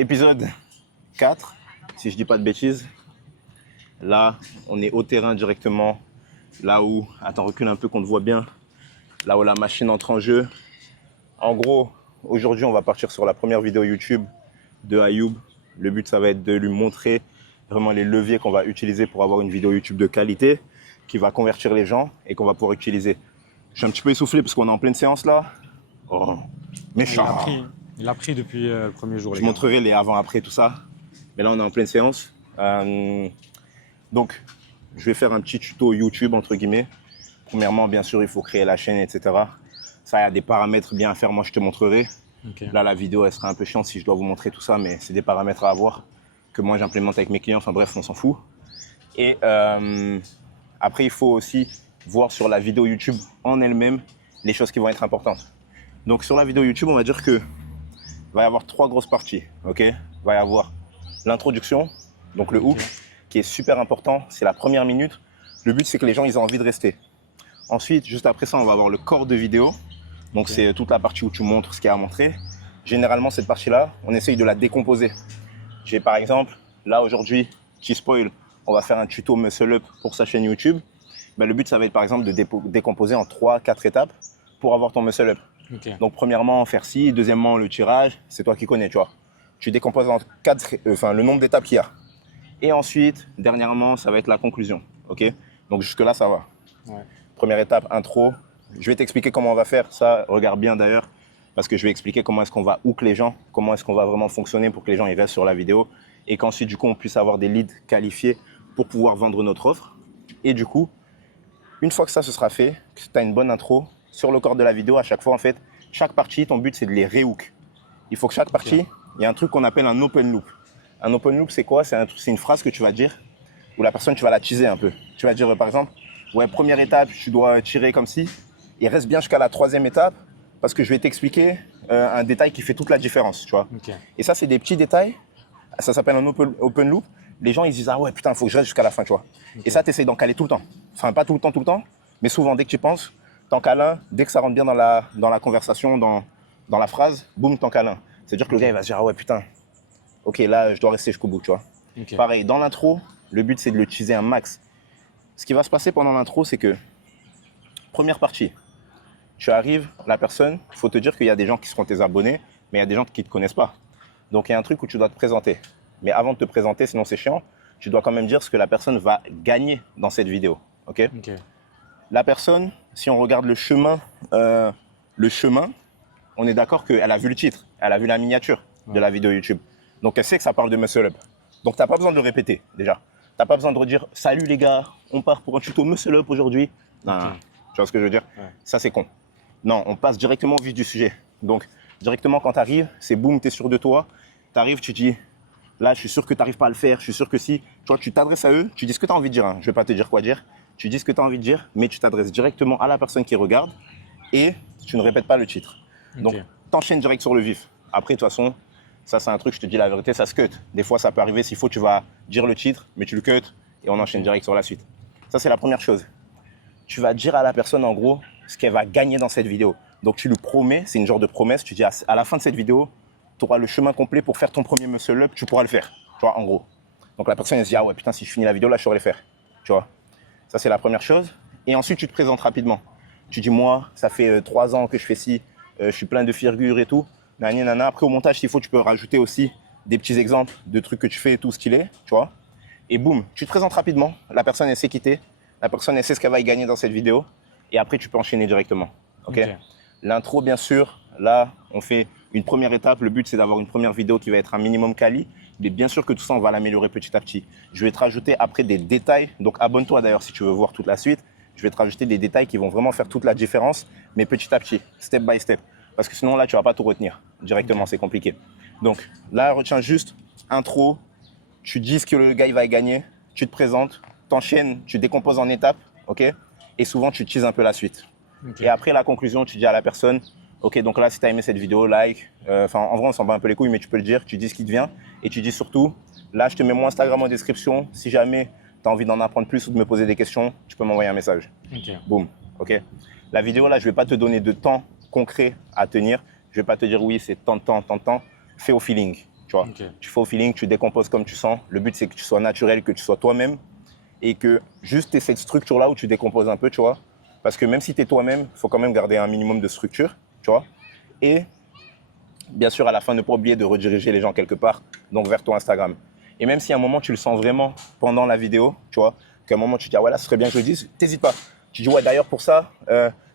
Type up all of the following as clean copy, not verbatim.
Épisode 4, si je dis pas de bêtises. Là, on est au terrain directement. Là où, attends, recule un peu qu'on te voit bien. Là où la machine entre en jeu. En gros, aujourd'hui, on va partir sur la première vidéo YouTube de Ayoub. Le but, ça va être de lui montrer vraiment les leviers qu'on va utiliser pour avoir une vidéo YouTube de qualité, qui va convertir les gens et qu'on va pouvoir utiliser. Je suis un petit peu essoufflé parce qu'on est en pleine séance là. Oh, méchant. Il a pris depuis le premier jour. Je montrerai les avant-après, tout ça. Mais là, on est en pleine séance. Donc, je vais faire un petit tuto YouTube, entre guillemets. Premièrement, bien sûr, il faut créer la chaîne, etc. Ça, il y a des paramètres bien à faire. Moi, je te montrerai. Okay. Là, la vidéo, elle sera un peu chiante si je dois vous montrer tout ça, mais c'est des paramètres à avoir que moi, j'implémente avec mes clients. Enfin bref, on s'en fout. Et après, il faut aussi voir sur la vidéo YouTube en elle-même les choses qui vont être importantes. Donc, sur la vidéo YouTube, on va dire que va y avoir 3 grosses parties. Ok, va y avoir l'introduction, donc le hook, qui est super important. C'est la première minute. Le but, c'est que les gens ils ont envie de rester. Ensuite, juste après ça, on va avoir le corps de vidéo. Donc, c'est toute la partie où tu montres ce qu'il y a à montrer. Généralement, cette partie-là, on essaye de la décomposer. J'ai par exemple, là aujourd'hui, petit spoil, on va faire un tuto Muscle Up pour sa chaîne YouTube. Ben, le but, ça va être par exemple de décomposer en 3-4 étapes pour avoir ton Muscle Up. Okay. Donc, premièrement, faire ci. Deuxièmement, le tirage. C'est toi qui connais, tu vois. Tu décomposes en le nombre d'étapes qu'il y a. Et ensuite, dernièrement, ça va être la conclusion. Ok. Donc, jusque-là, ça va. Ouais. Première étape, intro. Je vais t'expliquer comment on va faire. Ça, regarde bien d'ailleurs, parce que je vais expliquer comment est-ce qu'on va hook les gens, comment est-ce qu'on va vraiment fonctionner pour que les gens ils restent sur la vidéo et qu'ensuite, du coup, on puisse avoir des leads qualifiés pour pouvoir vendre notre offre. Et du coup, une fois que ça se sera fait, que tu as une bonne intro, sur le corps de la vidéo, à chaque fois, en fait, chaque partie, ton but, c'est de les rehook. Il faut que chaque partie, il y a un truc qu'on appelle un open loop. Un open loop, c'est quoi? C'est une phrase que tu vas dire où la personne, tu vas la teaser un peu. Tu vas dire, par exemple, ouais, première étape, tu dois tirer comme ci. Et reste bien jusqu'à la 3e étape parce que je vais t'expliquer un détail qui fait toute la différence, tu vois. Okay. Et ça, c'est des petits détails. Ça s'appelle un open loop. Les gens, ils disent, ah ouais, putain, il faut que je reste jusqu'à la fin, tu vois. Okay. Et ça, tu essaies d'en caler tout le temps. Enfin, pas tout le temps, mais souvent, dès que tu penses, t'en cales un. Dès que ça rentre bien dans la conversation, dans la phrase, boum, t'en cales un. C'est-à-dire que le gars, il va se dire, ah ouais, putain, ok, là, je dois rester jusqu'au bout, tu vois. Okay. Pareil, dans l'intro, le but, c'est de le teaser un max. Ce qui va se passer pendant l'intro, c'est que, première partie, tu arrives, la personne, il faut te dire qu'il y a des gens qui seront tes abonnés, mais il y a des gens qui ne te connaissent pas. Donc, il y a un truc où tu dois te présenter. Mais avant de te présenter, sinon c'est chiant, tu dois quand même dire ce que la personne va gagner dans cette vidéo. Okay? La personne, si on regarde le chemin, on est d'accord qu'elle a vu le titre, elle a vu la miniature de la vidéo YouTube. Donc, elle sait que ça parle de Muscle Up. Donc, tu n'as pas besoin de le répéter déjà. Tu n'as pas besoin de redire « Salut les gars, on part pour un tuto Muscle Up aujourd'hui. » Non, tu vois ce que je veux dire? Ça, c'est con. Non, on passe directement au vif du sujet. Donc, directement quand tu arrives, c'est boum, tu es sûr de toi. Tu arrives, tu dis « Là, je suis sûr que tu n'arrives pas à le faire, je suis sûr que si. » Tu vois, tu t'adresses à eux, tu dis ce que tu as envie de dire. Hein. Je ne vais pas te dire quoi dire. Tu dis ce que tu as envie de dire, mais tu t'adresses directement à la personne qui regarde et tu ne répètes pas le titre. Donc, t'enchaînes direct sur le vif. Après, de toute façon, ça, c'est un truc, je te dis la vérité, ça se cut. Des fois, ça peut arriver, s'il faut, tu vas dire le titre, mais tu le cut et on enchaîne direct sur la suite. Ça, c'est la première chose. Tu vas dire à la personne, en gros, ce qu'elle va gagner dans cette vidéo. Donc, tu lui promets, c'est une genre de promesse, tu dis à la fin de cette vidéo, tu auras le chemin complet pour faire ton premier muscle up, tu pourras le faire, tu vois, en gros. Donc, la personne, elle se dit, ah ouais, putain, si je finis la vidéo, là, je saurais le faire, tu vois. Ça, c'est la première chose. Et ensuite, tu te présentes rapidement. Tu dis, moi, ça fait 3 ans que je fais ci, je suis plein de figures et tout. Nani, nana. Après, au montage, s'il faut, tu peux rajouter aussi des petits exemples de trucs que tu fais et tout stylé, tu vois. Et boum, tu te présentes rapidement. La personne, elle sait quitter. La personne, elle sait ce qu'elle va y gagner dans cette vidéo. Et après, tu peux enchaîner directement. Okay. L'intro, bien sûr, là, on fait une première étape. Le but, c'est d'avoir une première vidéo qui va être un minimum quali. Mais bien sûr que tout ça, on va l'améliorer petit à petit. Je vais te rajouter après des détails. Donc, abonne-toi d'ailleurs si tu veux voir toute la suite. Je vais te rajouter des détails qui vont vraiment faire toute la différence, mais petit à petit, step by step. Parce que sinon, là, tu ne vas pas tout retenir directement, c'est compliqué. Donc, là, retiens juste intro. Tu dis ce que le gars il va gagner. Tu te présentes, t'enchaînes, tu décomposes en étapes, ok? Et souvent, tu teases un peu la suite. Et après la conclusion, tu dis à la personne, ok, donc là, si tu as aimé cette vidéo, like. En vrai, on s'en bat un peu les couilles, mais tu peux le dire. Tu dis ce qui te vient. Et tu dis surtout, là, je te mets mon Instagram en description. Si jamais tu as envie d'en apprendre plus ou de me poser des questions, tu peux m'envoyer un message. Boum, ok? La vidéo, là, je ne vais pas te donner de temps concret à tenir. Je ne vais pas te dire, oui, c'est tant de temps. Fais au feeling. tu vois. Ok. Tu fais au feeling, tu décomposes comme tu sens. Le but, c'est que tu sois naturel, que tu sois toi-même et que juste tu aies cette structure-là où tu décomposes un peu, tu vois. Parce que même si tu es toi-même, il faut quand même garder un minimum de structure, tu vois. Et bien sûr, à la fin, ne pas oublier de rediriger les gens quelque part, donc vers ton Instagram. Et même si à un moment, tu le sens vraiment pendant la vidéo, tu vois, qu'à un moment, tu te dis, ah ouais, là, ce serait bien que je le dise, t'hésites pas. Tu dis, ouais, d'ailleurs, pour ça,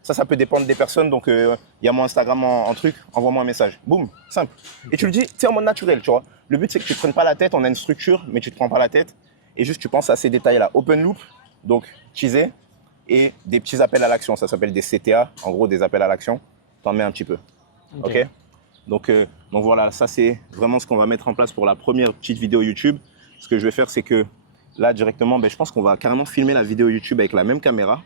ça peut dépendre des personnes, donc il y a mon Instagram en truc, envoie-moi un message. Boum, simple. Et tu le dis, tu sais, en mode naturel, tu vois. Le but, c'est que tu ne te prennes pas la tête, on a une structure, mais tu ne te prends pas la tête. Et juste, tu penses à ces détails-là. Open loop, donc teaser, et des petits appels à l'action. Ça s'appelle des CTA, en gros, des appels à l'action. T'en mets un petit peu. OK. Donc voilà, ça c'est vraiment ce qu'on va mettre en place pour la première petite vidéo YouTube. Ce que je vais faire, c'est que là directement, je pense qu'on va carrément filmer la vidéo YouTube avec la même caméra.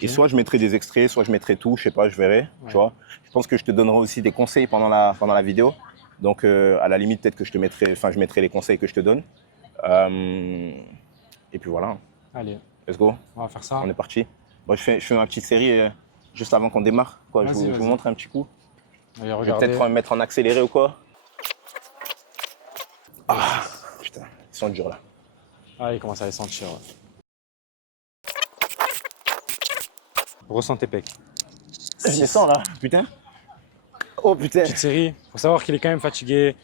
Et soit je mettrai des extraits, soit je mettrai tout, je sais pas, je verrai. Tu vois. Je pense que je te donnerai aussi des conseils pendant la vidéo. Donc à la limite, peut-être que je mettrai les conseils que je te donne. Et puis voilà. Allez, Let's go. on va faire ça. On est parti. Bon, je fais ma petite série juste avant qu'on démarre. Quoi, je vous montre un petit coup. Allez, Je vais regardez. peut-être mettre en accéléré ou quoi. Ah, putain, ils sont durs là. Ah, il commence à les sentir. Ouais. Ressens tes pecs. Je les sens là, putain. Oh putain. Petite série. Faut savoir qu'il est quand même fatigué.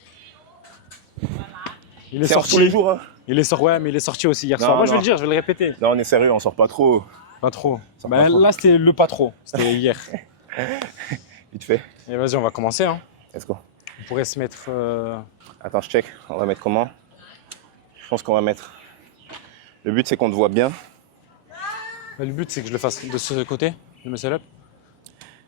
Il est C'est hors sorti. tous les jours. Hein. Il est sorti, ouais, mais il est sorti aussi hier soir. Moi, je vais le dire, je vais le répéter. Non, on est sérieux, on sort pas trop. Pas trop. Pas trop. Là, c'était le pas trop. C'était hier. Vite fait. Et vas-y, on va commencer. Hein. Let's go. On pourrait se mettre. Attends, je check. On va mettre comment? Je pense qu'on va mettre. Le but, c'est qu'on te voit bien. Le but, c'est que je le fasse de ce côté, le muscle up.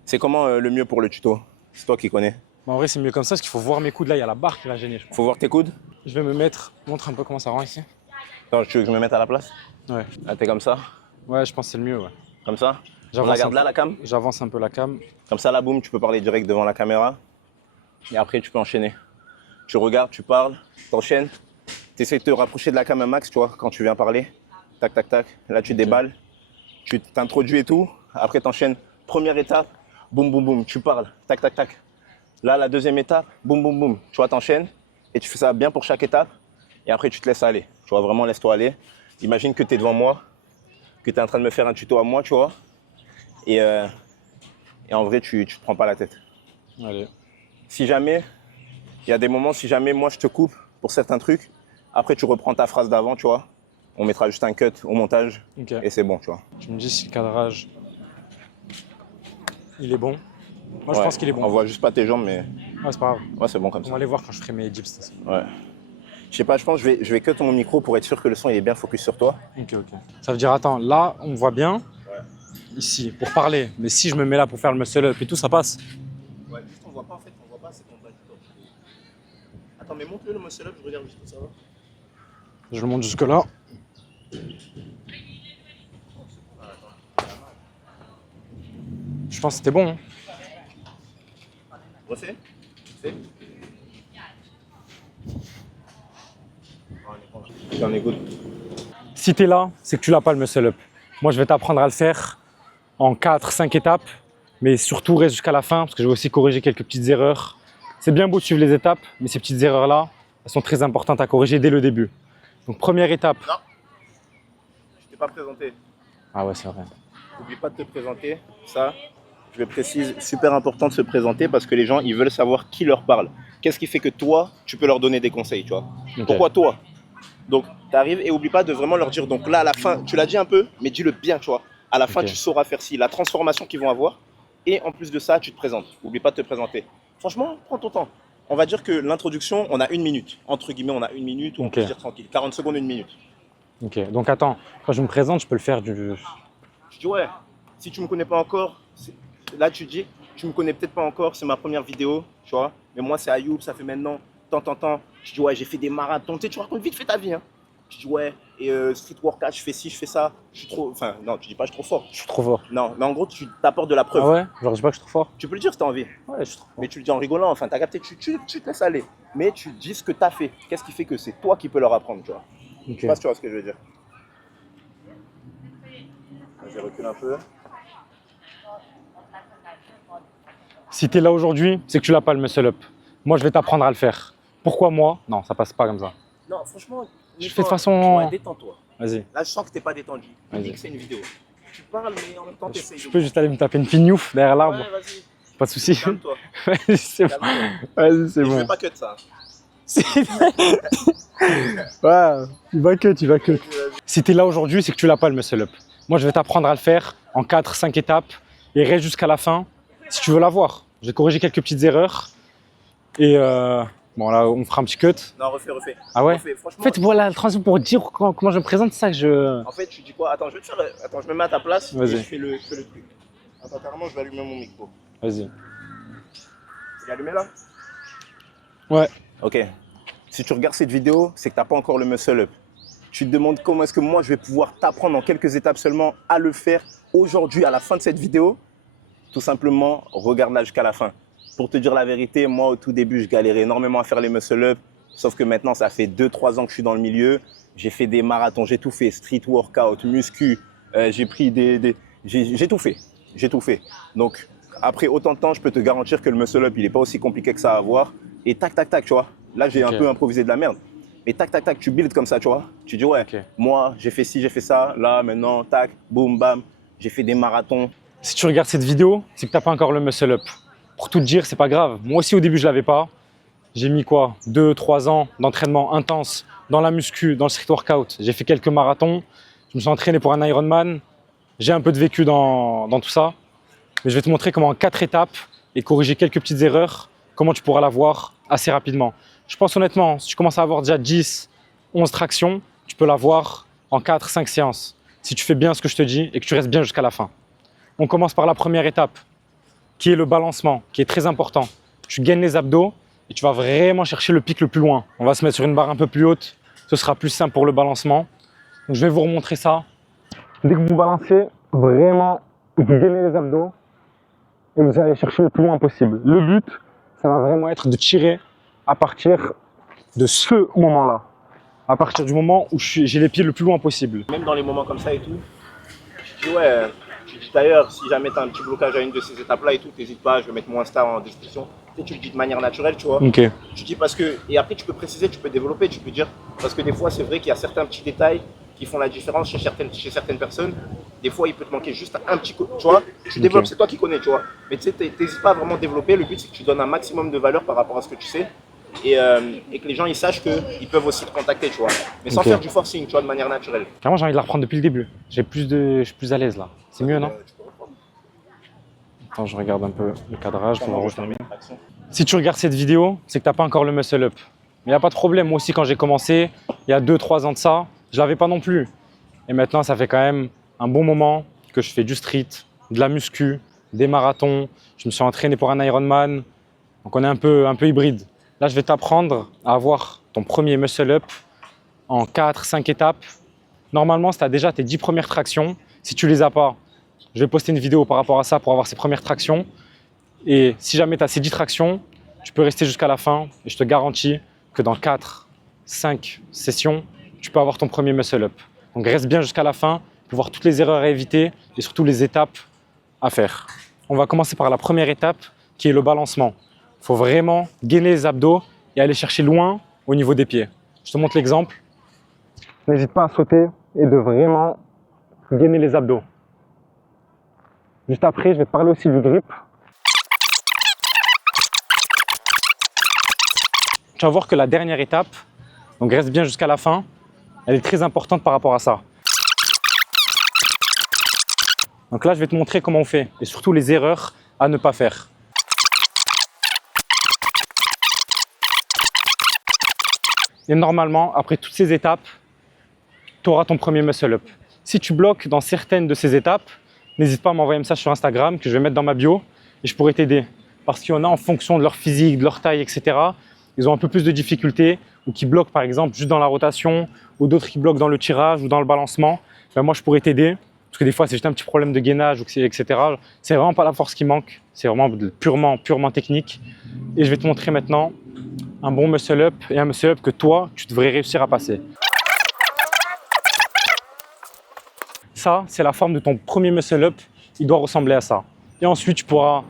C'est comment le mieux pour le tuto? C'est toi qui connais. En vrai, c'est mieux comme ça parce qu'il faut voir mes coudes. Là, il y a la barre qui va gêner, je pense. Faut voir tes coudes? Je vais me mettre. Montre un peu comment ça rend ici. Attends, tu veux que je me mette à la place? Ouais. Ah, t'es comme ça? Ouais, je pense que c'est le mieux, ouais. Comme ça? On J'avance la garde un là, peu. la cam? J'avance un peu la cam. Comme ça, là, boum, tu peux parler direct devant la caméra. Et après, tu peux enchaîner. Tu regardes, tu parles, t'enchaînes. Tu essaies de te rapprocher de la cam un max, tu vois, quand tu viens parler. Tac, tac, tac. Là, tu déballes. Tu t'introduis et tout. Après, t'enchaînes. Première étape, boum, boum, boum. Tu parles. Tac, tac, tac. Là, la deuxième étape, boum, boum, boum. Tu vois, t'enchaînes. Et tu fais ça bien pour chaque étape. Et après, tu te laisses aller. Tu vois, vraiment, laisse-toi aller. Imagine que tu es devant moi, que tu es en train de me faire un tuto à moi, tu vois. Et en vrai, tu te prends pas la tête. Allez. Si jamais, il y a des moments, si jamais moi je te coupe pour certains trucs, après tu reprends ta phrase d'avant, tu vois. On mettra juste un cut au montage et c'est bon, tu vois. Tu me dis si le cadrage, il est bon. Moi, je pense qu'il est bon. On voit juste pas tes jambes, mais Ouais, c'est pas grave. ouais, c'est bon comme On ça. va aller voir quand je ferai mes dips. Ouais. Je sais pas, je pense que je vais cut mon micro pour être sûr que le son il est bien focus sur toi. Ok. Ça veut dire, attends, là, on voit bien. Ici, pour parler. Mais si je me mets là pour faire le muscle up et tout, ça passe. Ouais, juste on voit pas en fait, on voit pas, c'est ton bas du corps. Attends, mais montre-le le muscle up, je regarde juste pour savoir. Je le monte jusque là. Je pense que c'était bon. Hein. Refais. C'est. J'en ai good. Si t'es là, c'est que tu l'as pas le muscle up. Moi, je vais t'apprendre à le faire en 4-5 étapes. Mais surtout, reste jusqu'à la fin parce que je vais aussi corriger quelques petites erreurs. C'est bien beau de suivre les étapes, mais ces petites erreurs-là, elles sont très importantes à corriger dès le début. Donc, première étape. Non. Je t'ai pas présenté. Ah ouais, c'est vrai. N'oublie pas de te présenter. Ça, je le précise, super important de se présenter parce que les gens, ils veulent savoir qui leur parle. Qu'est-ce qui fait que toi, tu peux leur donner des conseils, tu vois. Okay. Pourquoi toi? Donc, tu arrives et oublie pas de vraiment leur dire. Donc là, à la fin, tu l'as dit un peu, mais dis-le bien, tu vois. À la fin, tu sauras faire ci, la transformation qu'ils vont avoir. Et en plus de ça, tu te présentes. N'oublie pas de te présenter. Franchement, prends ton temps. On va dire que l'introduction, on a 1 minute. Entre guillemets, on a 1 minute ou on peut se dire tranquille. 40 secondes, 1 minute. Ok, donc attends, quand je me présente, je peux le faire du... Je dis ouais, si tu me connais pas encore, là tu dis, tu me connais peut-être pas encore, c'est ma première vidéo, tu vois. Mais moi c'est Ayoub, ça fait maintenant tant. Je dis ouais, j'ai fait des marathons, tu sais, tu racontes vite fait ta vie. Hein. Je dis ouais, et street workout, je fais ci, je fais ça. Je suis trop, enfin non, tu dis pas je suis trop fort. Je suis trop fort. Non, mais en gros tu t'apportes de la preuve. Ah ouais? Genre je dis pas que je suis trop fort? Tu peux le dire si t'as envie. Ouais, je suis trop fort. Mais tu le dis en rigolant, enfin t'as capté, tu te laisses aller. Mais tu dis ce que t'as fait. Qu'est-ce qui fait que c'est toi qui peux leur apprendre, tu vois. Okay. Je sais pas si tu vois ce que je veux dire. Vas-y, recule un peu. Si tu es là aujourd'hui, c'est que tu l'as pas le muscle up. Moi, je vais t'apprendre à le faire. Pourquoi moi? Non, ça passe pas comme ça. Non, franchement, Je fais de façon... ouais, détends-toi. Vas-y. Là, je sens que t'es pas détendu. Tu Vas-y. dis que c'est une vidéo. Tu parles, mais en même temps, t'essayes Je peux juste aller me taper une pignouf derrière l'arbre. Ouais, vas-y, Pas de soucis. calme-toi. Vas-y, c'est bon. Calme-toi. Vas-y, c'est Et je bon. vais pas cut ça. Ouais, tu vas que. Si tu es là aujourd'hui, c'est que tu l'as pas le muscle up. Moi, je vais t'apprendre à le faire en 4-5 étapes et reste jusqu'à la fin si tu veux l'avoir. Je vais corriger quelques petites erreurs et bon là, on fera un petit cut. Non, refais. Ah ouais. Refais, En franchement. fait, voilà la transition pour dire comment je me présente, c'est ça que je. En fait, tu dis quoi? Attends, je vais te faire. Attends, je me mets à ta place et Vas-y. je fais le truc. Attends, carrément, je vais allumer mon micro. Vas-y. Il est allumé là? Ouais. Ok. Si tu regardes cette vidéo, c'est que tu n'as pas encore le muscle up. Tu te demandes comment est-ce que moi je vais pouvoir t'apprendre en quelques étapes seulement à le faire aujourd'hui à la fin de cette vidéo. Tout simplement, regarde-la jusqu'à la fin. Pour te dire la vérité, moi au tout début, je galérais énormément à faire les muscle up. Sauf que maintenant, ça fait 2-3 ans que je suis dans le milieu. J'ai fait des marathons, j'ai tout fait. Street workout, muscu, j'ai pris j'ai tout fait. J'ai tout fait. Donc, après autant de temps, je peux te garantir que le muscle up, il n'est pas aussi compliqué que ça à avoir. Et tac, tac, tac, tu vois. Là, j'ai Ok. un peu improvisé de la merde. Mais tac, tac, tac, tu builds comme ça, tu vois. Tu dis, ouais, Ok. moi, j'ai fait ci, j'ai fait ça. Là, maintenant, tac, boum, bam. J'ai fait des marathons. Si tu regardes cette vidéo, c'est que tu n'as pas encore le muscle up. Pour tout te dire, c'est pas grave. Moi aussi, au début, je l'avais pas. J'ai mis quoi 2-3 ans d'entraînement intense dans la muscu, dans le street workout. J'ai fait quelques marathons. Je me suis entraîné pour un Ironman. J'ai un peu de vécu dans tout ça. Mais je vais te montrer comment en 4 étapes et corriger quelques petites erreurs, comment tu pourras l'avoir assez rapidement. Je pense honnêtement, si tu commences à avoir déjà 10, 11 tractions, tu peux l'avoir en 4-5 séances. Si tu fais bien ce que je te dis et que tu restes bien jusqu'à la fin. On commence par la première étape, qui est le balancement, qui est très important. Tu gagnes les abdos et tu vas vraiment chercher le pic le plus loin. On va se mettre sur une barre un peu plus haute, ce sera plus simple pour le balancement. Donc, je vais vous remontrer ça. Dès que vous balancez, vraiment, vous gagnez les abdos et vous allez chercher le plus loin possible. Le but, ça va vraiment être de tirer à partir de ce moment-là. À partir du moment où j'ai les pieds le plus loin possible. Même dans les moments comme ça et tout, je dis, ouais, tu dis d'ailleurs, si jamais tu as un petit blocage à une de ces étapes-là et tout, n'hésite pas, je vais mettre mon Insta en description. Tu le dis de manière naturelle, tu vois. Ok. Tu dis parce que, et après tu peux préciser, tu peux développer, tu peux dire, parce que des fois c'est vrai qu'il y a certains petits détails qui font la différence chez certaines personnes. Des fois il peut te manquer juste un petit coup, tu vois. Tu développes, c'est toi qui connais, tu vois. Mais tu sais, n'hésites pas à vraiment développer. Le but c'est que tu donnes un maximum de valeur par rapport à ce que tu sais. Et que les gens ils sachent qu'ils peuvent aussi te contacter, tu vois. Mais sans Ok. faire du forcing, tu vois, de manière naturelle. Clairement, j'ai envie de la reprendre depuis le début. Je suis plus à l'aise là. C'est mieux, non? Tu peux reprendre. Attends, je regarde un peu le cadrage. Pendant que je termine l'action. Si tu regardes cette vidéo, c'est que tu n'as pas encore le muscle up. Mais il n'y a pas de problème. Moi aussi, quand j'ai commencé, il y a 2-3 ans de ça, je ne l'avais pas non plus. Et maintenant, ça fait quand même un bon moment que je fais du street, de la muscu, des marathons. Je me suis entraîné pour un Ironman. Donc, on est un peu hybride. Là, je vais t'apprendre à avoir ton premier muscle up en 4-5 étapes. Normalement, si tu as déjà tes 10 premières tractions, si tu ne les as pas, je vais poster une vidéo par rapport à ça pour avoir ces premières tractions. Et si jamais tu as ces 10 tractions, tu peux rester jusqu'à la fin et je te garantis que dans 4-5 sessions, tu peux avoir ton premier muscle up. Donc reste bien jusqu'à la fin pour voir toutes les erreurs à éviter et surtout les étapes à faire. On va commencer par la première étape qui est le balancement. Il faut vraiment gainer les abdos et aller chercher loin au niveau des pieds. Je te montre l'exemple. N'hésite pas à sauter et de vraiment gainer les abdos. Juste après, je vais te parler aussi du grip. Tu vas voir que la dernière étape, donc reste bien jusqu'à la fin, elle est très importante par rapport à ça. Donc là, je vais te montrer comment on fait et surtout les erreurs à ne pas faire. Et normalement, après toutes ces étapes, tu auras ton premier muscle up. Si tu bloques dans certaines de ces étapes, n'hésite pas à m'envoyer un message sur Instagram que je vais mettre dans ma bio et je pourrai t'aider. Parce qu'il y en a en fonction de leur physique, de leur taille, etc. Ils ont un peu plus de difficultés ou qui bloquent par exemple juste dans la rotation ou d'autres qui bloquent dans le tirage ou dans le balancement. Ben moi, je pourrais t'aider parce que des fois, c'est juste un petit problème de gainage, etc. C'est vraiment pas la force qui manque. C'est vraiment purement technique. Et je vais te montrer maintenant un bon muscle up et un muscle up que toi, tu devrais réussir à passer. Ça, c'est la forme de ton premier muscle up. Il doit ressembler à ça. Et ensuite, tu pourras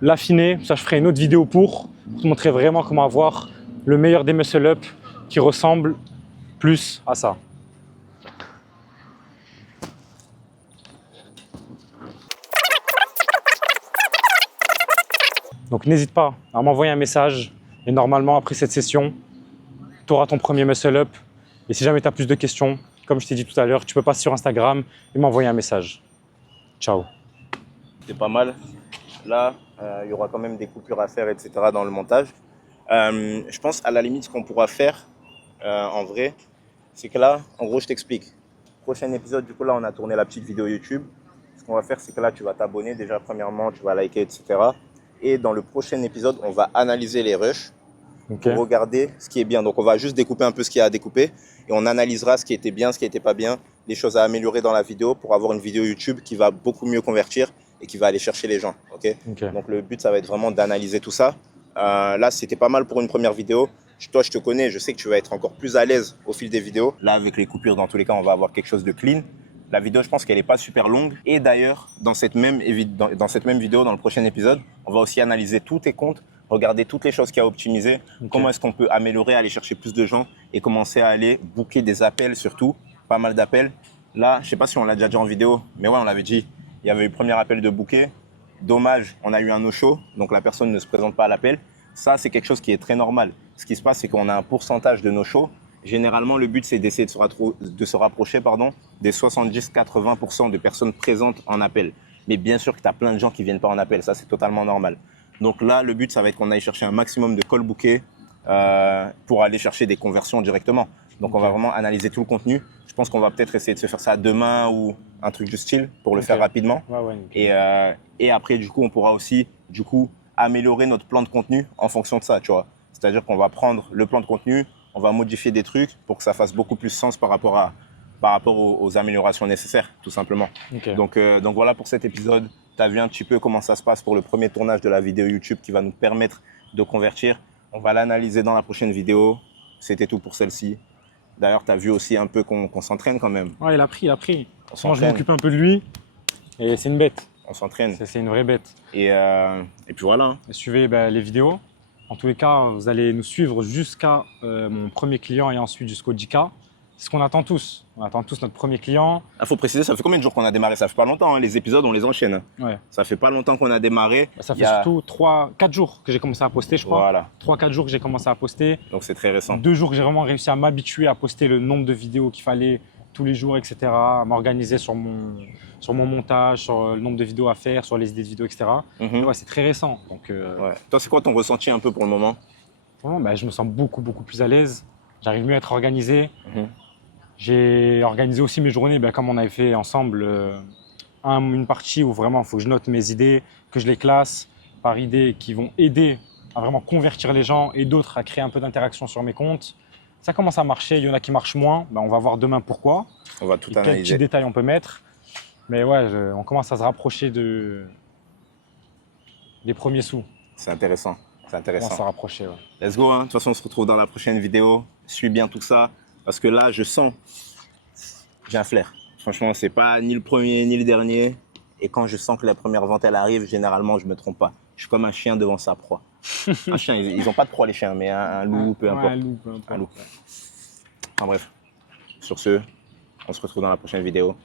l'affiner. Ça, je ferai une autre vidéo pour te montrer vraiment comment avoir le meilleur des muscle-up qui ressemble plus à ça. Donc n'hésite pas à m'envoyer un message et normalement après cette session, tu auras ton premier muscle-up. Et si jamais tu as plus de questions, comme je t'ai dit tout à l'heure, tu peux passer sur Instagram et m'envoyer un message. Ciao. C'est pas mal. Là, il y aura quand même des coupures à faire, etc. dans le montage. Je pense à la limite ce qu'on pourra faire en vrai, c'est que là, en gros, je t'explique. Prochain épisode, du coup, là, on a tourné la petite vidéo YouTube. Ce qu'on va faire, c'est que là, tu vas t'abonner déjà premièrement, tu vas liker, etc. Et dans le prochain épisode, on va analyser les rushs pour regarder ce qui est bien. Donc, on va juste découper un peu ce qu'il y a à découper et on analysera ce qui était bien, ce qui n'était pas bien, les choses à améliorer dans la vidéo pour avoir une vidéo YouTube qui va beaucoup mieux convertir et qui va aller chercher les gens. Donc, le but, ça va être vraiment d'analyser tout ça. Là, c'était pas mal pour une première vidéo. Toi, je te connais, je sais que tu vas être encore plus à l'aise au fil des vidéos. Là, avec les coupures, dans tous les cas, on va avoir quelque chose de clean. La vidéo, je pense qu'elle n'est pas super longue. Et d'ailleurs, dans cette même vidéo, dans le prochain épisode, on va aussi analyser tous tes comptes, regarder toutes les choses qu'il y a à optimiser, comment est-ce qu'on peut améliorer, aller chercher plus de gens et commencer à aller booker des appels surtout, pas mal d'appels. Là, je ne sais pas si on l'a déjà dit en vidéo, mais ouais, on l'avait dit, il y avait eu le premier appel de booker. Dommage, on a eu un no-show, donc la personne ne se présente pas à l'appel. Ça, c'est quelque chose qui est très normal. Ce qui se passe, c'est qu'on a un pourcentage de no-show. Généralement, le but, c'est d'essayer de se rapprocher des 70-80% de personnes présentes en appel. Mais bien sûr que tu as plein de gens qui ne viennent pas en appel. Ça, c'est totalement normal. Donc là, le but, ça va être qu'on aille chercher un maximum de call bookés pour aller chercher des conversions directement. Donc, on va vraiment analyser tout le contenu. Je pense qu'on va peut-être essayer de se faire ça demain ou un truc du style pour le faire rapidement. Et après, du coup, on pourra aussi améliorer notre plan de contenu en fonction de ça, tu vois. C'est-à-dire qu'on va prendre le plan de contenu, on va modifier des trucs pour que ça fasse beaucoup plus sens par rapport aux améliorations nécessaires, tout simplement. Donc voilà pour cet épisode. Tu as vu un petit peu comment ça se passe pour le premier tournage de la vidéo YouTube qui va nous permettre de convertir. On va l'analyser dans la prochaine vidéo. C'était tout pour celle-ci. D'ailleurs, tu as vu aussi un peu qu'on s'entraîne quand même. Ouais, il a pris. Moi, je m'occupe un peu de lui et c'est une bête. On s'entraîne. C'est une vraie bête. Et puis voilà. Suivez les vidéos. En tous les cas, vous allez nous suivre jusqu'à mon premier client et ensuite jusqu'au 10K. C'est ce qu'on attend tous. On attend tous notre premier client. Il faut préciser, ça fait combien de jours qu'on a démarré? Ça fait pas longtemps, hein. Les épisodes, on les enchaîne. Ouais. Ça fait pas longtemps qu'on a démarré. Ça fait surtout 4 jours que j'ai commencé à poster, je crois. Voilà. 3-4 jours que j'ai commencé à poster. Donc c'est très récent. 2 jours que j'ai vraiment réussi à m'habituer à poster le nombre de vidéos qu'il fallait tous les jours, etc. À m'organiser sur mon montage, sur le nombre de vidéos à faire, sur les idées de vidéos, etc. Ouais, c'est très récent. Donc, Toi, c'est quoi ton ressenti un peu pour le moment? Vraiment, je me sens beaucoup plus à l'aise. J'arrive mieux à être organisé. J'ai organisé aussi mes journées, comme on avait fait ensemble, une partie où vraiment il faut que je note mes idées, que je les classe par idées qui vont aider à vraiment convertir les gens et d'autres à créer un peu d'interaction sur mes comptes. Ça commence à marcher, il y en a qui marchent moins, on va voir demain pourquoi. On va tout analyser. Quels petits détails on peut mettre. Mais ouais, on commence à se rapprocher des premiers sous. C'est intéressant. On va se rapprocher, ouais. Let's go, hein. De toute façon, on se retrouve dans la prochaine vidéo. Suis bien tout ça. Parce que là, je sens, j'ai un flair. Franchement, c'est pas ni le premier ni le dernier. Et quand je sens que la première vente, elle arrive, généralement, je me trompe pas. Je suis comme un chien devant sa proie. Un chien, ils n'ont pas de proie, les chiens, mais un loup, peu importe. Un loup, peu importe. Un loup. Enfin bref, sur ce, on se retrouve dans la prochaine vidéo.